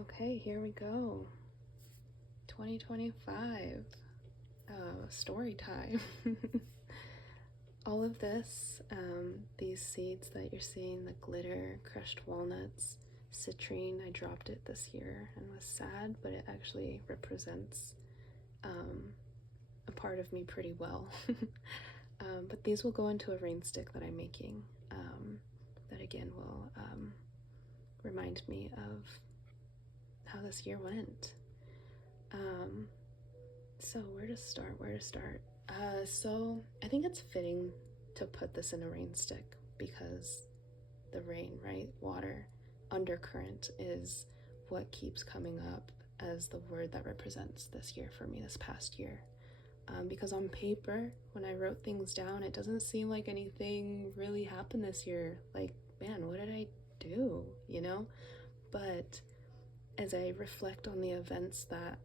Okay, here we go. 2025. Story time. All of this, these seeds that you're seeing, the glitter, crushed walnuts, citrine, I dropped it this year and was sad, but it actually represents a part of me pretty well. But these will go into a rain stick that I'm making, that again will remind me of how this year went. So where to start? So I think it's fitting to put this in a rain stick because the rain, right? Water, undercurrent is what keeps coming up as the word that represents this year for me, this past year. Because on paper, when I wrote things down, it doesn't seem like anything really happened this year. Like, man, what did I do? But as I reflect on the events that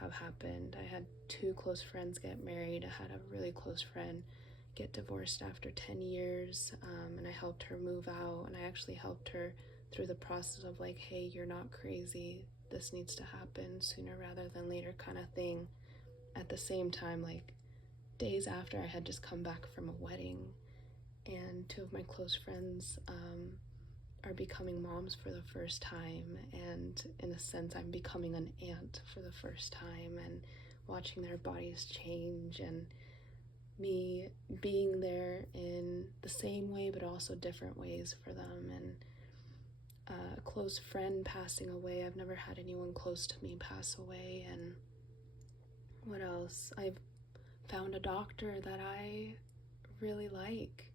have happened, I had 2 close friends get married. I had a really close friend get divorced after 10 years, and I helped her move out, and I actually helped her through the process of like, hey, you're not crazy. This needs to happen sooner rather than later kind of thing. At the same time, like days after, I had just come back from a wedding, and 2 of my close friends are becoming moms for the first time, and in a sense I'm becoming an aunt for the first time, and watching their bodies change, and me being there in the same way but also different ways for them, and a close friend passing away. I've never had anyone close to me pass away. And what else? I've found a doctor that I really like,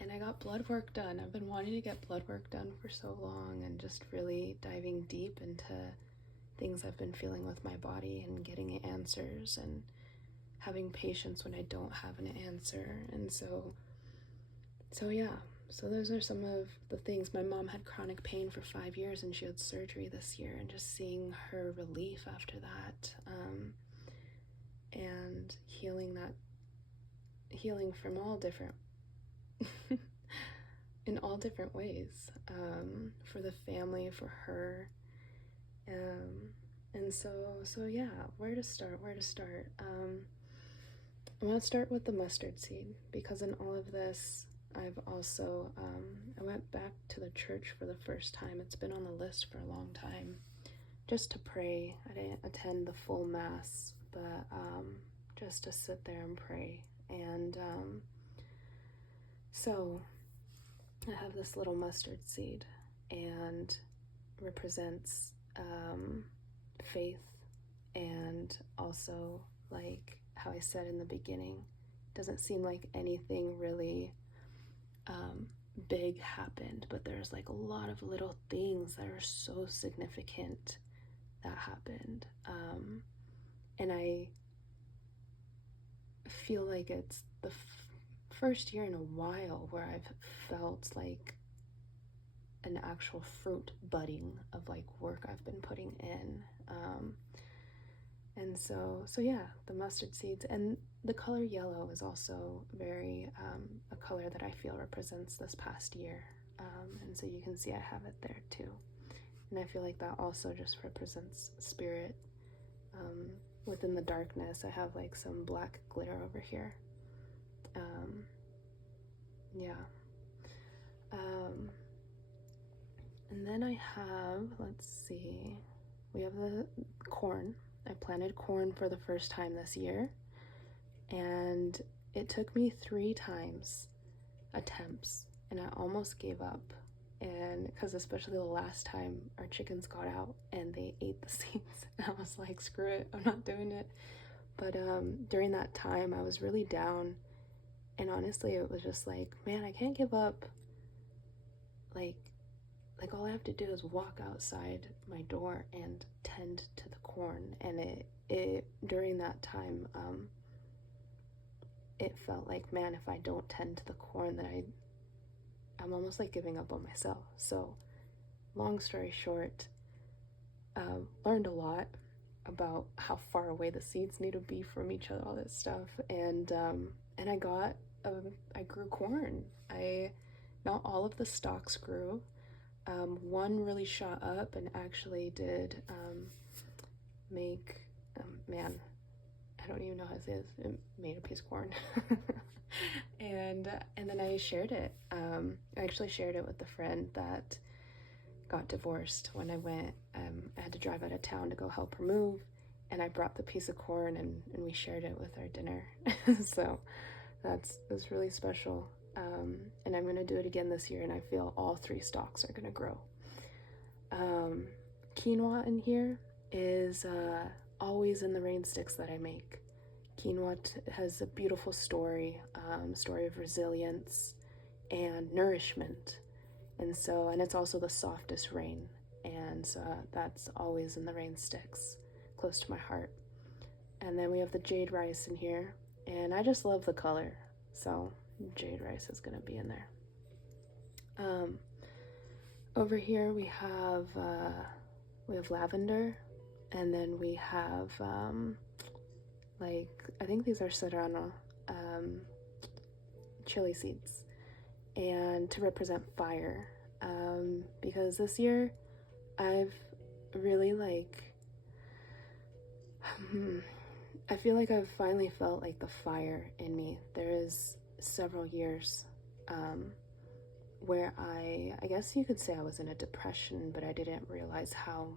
and I got blood work done. I've been wanting to get blood work done for so long, and just really diving deep into things I've been feeling with my body and getting answers and having patience when I don't have an answer. And so those are some of the things. My mom had chronic pain for 5 years, and she had surgery this year, and just seeing her relief after that, and healing from all different in all different ways, for the family, for her, and so yeah, where to start? I want to start with the mustard seed, because in all of this, I've also I went back to the church for the first time. It's been on the list for a long time, just to pray. I didn't attend the full mass, but just to sit there and pray. And so I have this little mustard seed, and represents faith, and also, like how I said in the beginning, doesn't seem like anything really big happened, but there's like a lot of little things that are so significant that happened, and I feel like it's the first year in a while where I've felt like an actual fruit budding of like work I've been putting in, and so yeah, the mustard seeds. And the color yellow is also very a color that I feel represents this past year, and so you can see I have it there too, and I feel like that also just represents spirit. Within the darkness, I have like some black glitter over here. And then I have, let's see, we have the corn. I planted corn for the first time this year, and it took me 3 attempts, and I almost gave up. And because especially the last time, our chickens got out and they ate the seeds, and I was like, screw it, I'm not doing it. But during that time, I was really down, and honestly, it was just like, man, I can't give up. Like all I have to do is walk outside my door and tend to the corn. And it during that time, it felt like, man, if I don't tend to the corn, then I'm almost like giving up on myself. So long story short, learned a lot about how far away the seeds need to be from each other, all this stuff, and I grew corn. Not all of the stalks grew, One really shot up and actually did make, man, I don't even know how to say this. It made a piece of corn. and then I shared it. I actually shared it with a friend that got divorced when I went. I had to drive out of town to go help her move, and I brought the piece of corn and we shared it with our dinner. So that's really special. And I'm gonna do it again this year, and I feel all 3 stalks are gonna grow. Quinoa in here is always in the rain sticks that I make. Quinoa has a beautiful story, story of resilience and nourishment. And it's also the softest rain. And so that's always in the rain sticks, close to my heart. And then we have the jade rice in here. And I just love the color. So jade rice is going to be in there. Over here we have lavender. And then we have, I think these are serrano, chili seeds. And to represent fire, because this year I've really I feel like I've finally felt like the fire in me. There is several years where I guess you could say I was in a depression, but I didn't realize how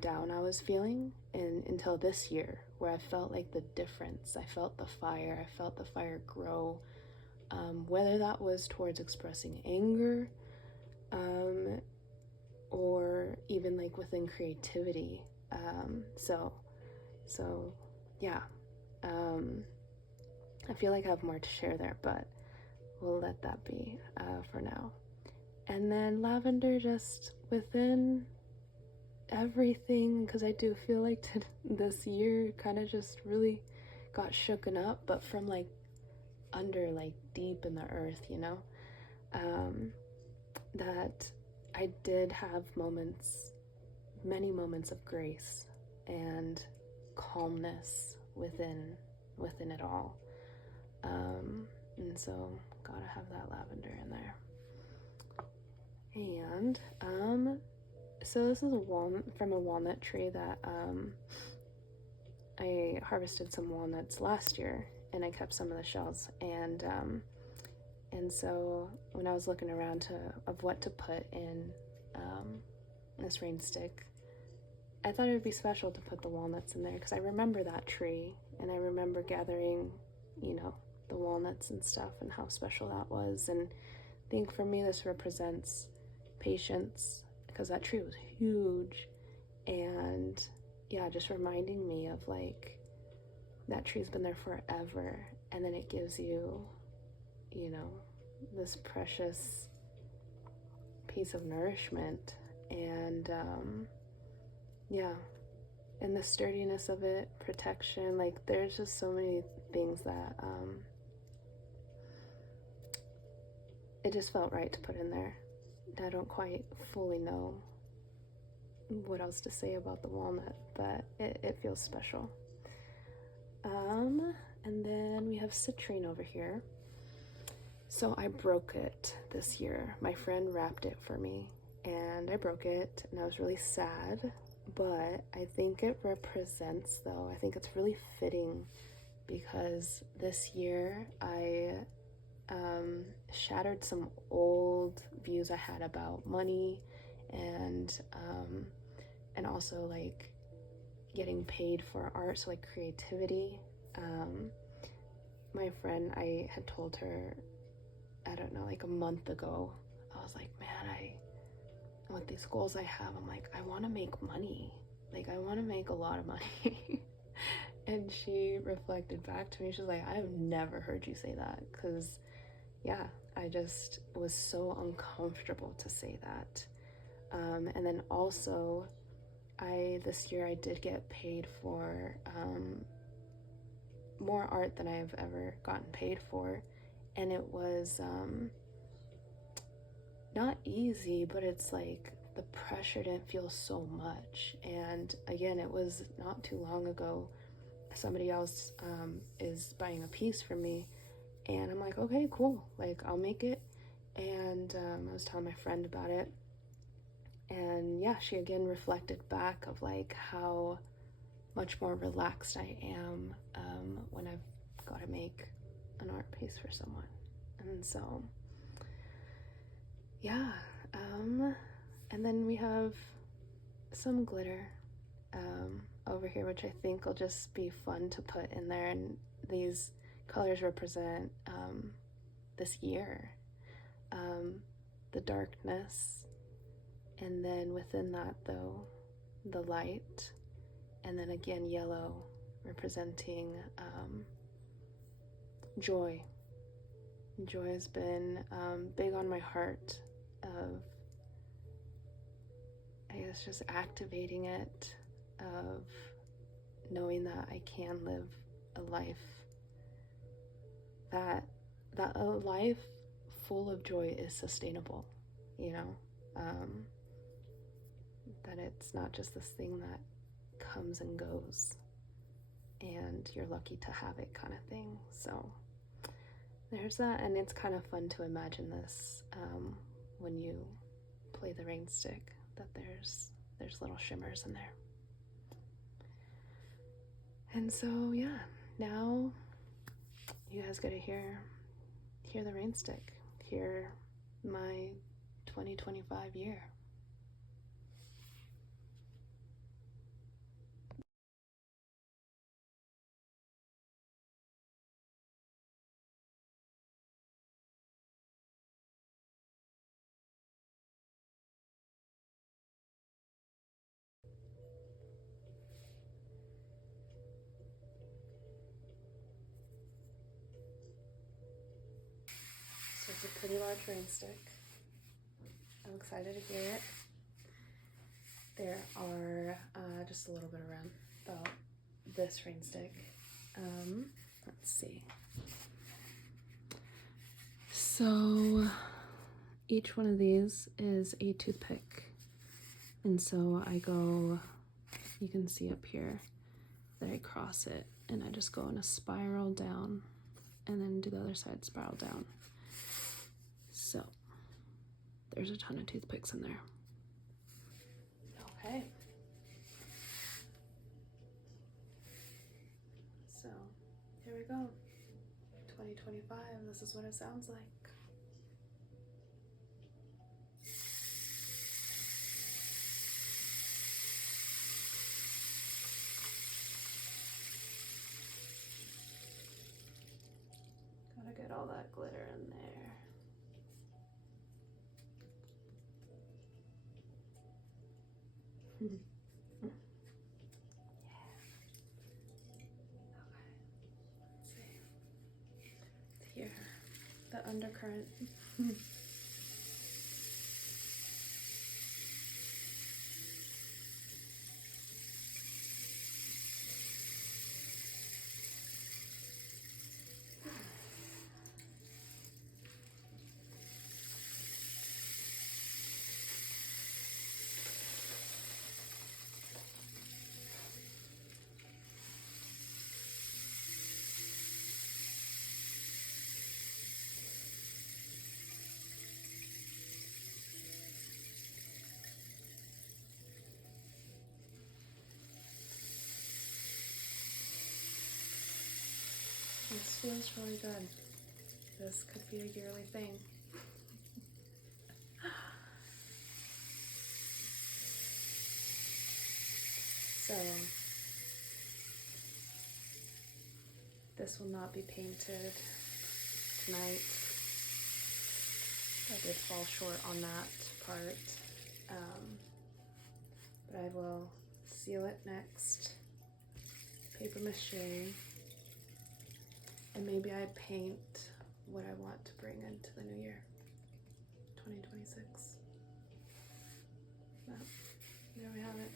down I was feeling until this year, where I felt like the difference. I felt the fire. I felt the fire grow. Whether that was towards expressing anger, or even like within creativity. So yeah. I feel like I have more to share there, but we'll let that be for now. And then lavender just within everything, because I do feel like this year kind of just really got shooken up, but from like under, like deep in the earth, that I did have many moments of grace and calmness within it all. And so gotta have that lavender in there. And so this is from a walnut tree that I harvested some walnuts last year, and I kept some of the shells. And so when I was looking around of what to put in this rain stick, I thought it would be special to put the walnuts in there, because I remember that tree, and I remember gathering, the walnuts and stuff, and how special that was. And I think for me this represents patience, because that tree was huge. And yeah, just reminding me of like that tree's been there forever, and then it gives you, this precious piece of nourishment. And yeah, and the sturdiness of it, protection, like there's just so many things that it just felt right to put in there. I don't quite fully know what else to say about the walnut, but it feels special. And then we have citrine over here. So I broke it this year. My friend wrapped it for me, and I broke it, and I was really sad. But I think it represents, though, I think it's really fitting, because this year I shattered some old views I had about money, and also like getting paid for art, so like creativity. My friend, I had told her, I don't know, like a month ago, I was like, man, with these goals I have, I'm like, I want to make money. Like, I want to make a lot of money. And she reflected back to me. She's like, I have never heard you say that. Because, yeah, I just was so uncomfortable to say that. And then also, this year I did get paid for more art than I've ever gotten paid for. And it was not easy, but it's like the pressure didn't feel so much. And again, it was not too long ago, somebody else is buying a piece from me, and I'm like, okay, cool, like I'll make it. And I was telling my friend about it, and yeah, she again reflected back of like how much more relaxed I am when I've got to make an art piece for someone. And so yeah, and then we have some glitter over here, which I think will just be fun to put in there. And these colors represent this year, the darkness, and then within that, though, the light, and then again yellow representing joy. Joy has been big on my heart, of I guess just activating it, of knowing that I can live a life, that a life full of joy is sustainable, you know, that it's not just this thing that comes and goes and you're lucky to have it kind of thing. So there's that, and it's kind of fun to imagine this when you play the rain stick, that there's little shimmers in there. And so yeah, now you guys get to hear the rain stick, hear my 2025 year. So it's a pretty large rain stick. I'm excited to hear it. There are just a little bit around about this rain stick. Let's see. So each one of these is a toothpick. And so I go, you can see up here that I cross it and I just go in a spiral down and then do the other side spiral down. So there's a ton of toothpicks in there. Okay. So here we go. 2025, this is what it sounds like. Gotta get all that glitter in there. Yeah. Okay. Let's see. Here, the undercurrent. This feels really good. This could be a yearly thing. So this will not be painted tonight. I did fall short on that part, but I will seal it next, paper mache, and maybe I paint what I want to bring into the new year, 2026. But there we have it.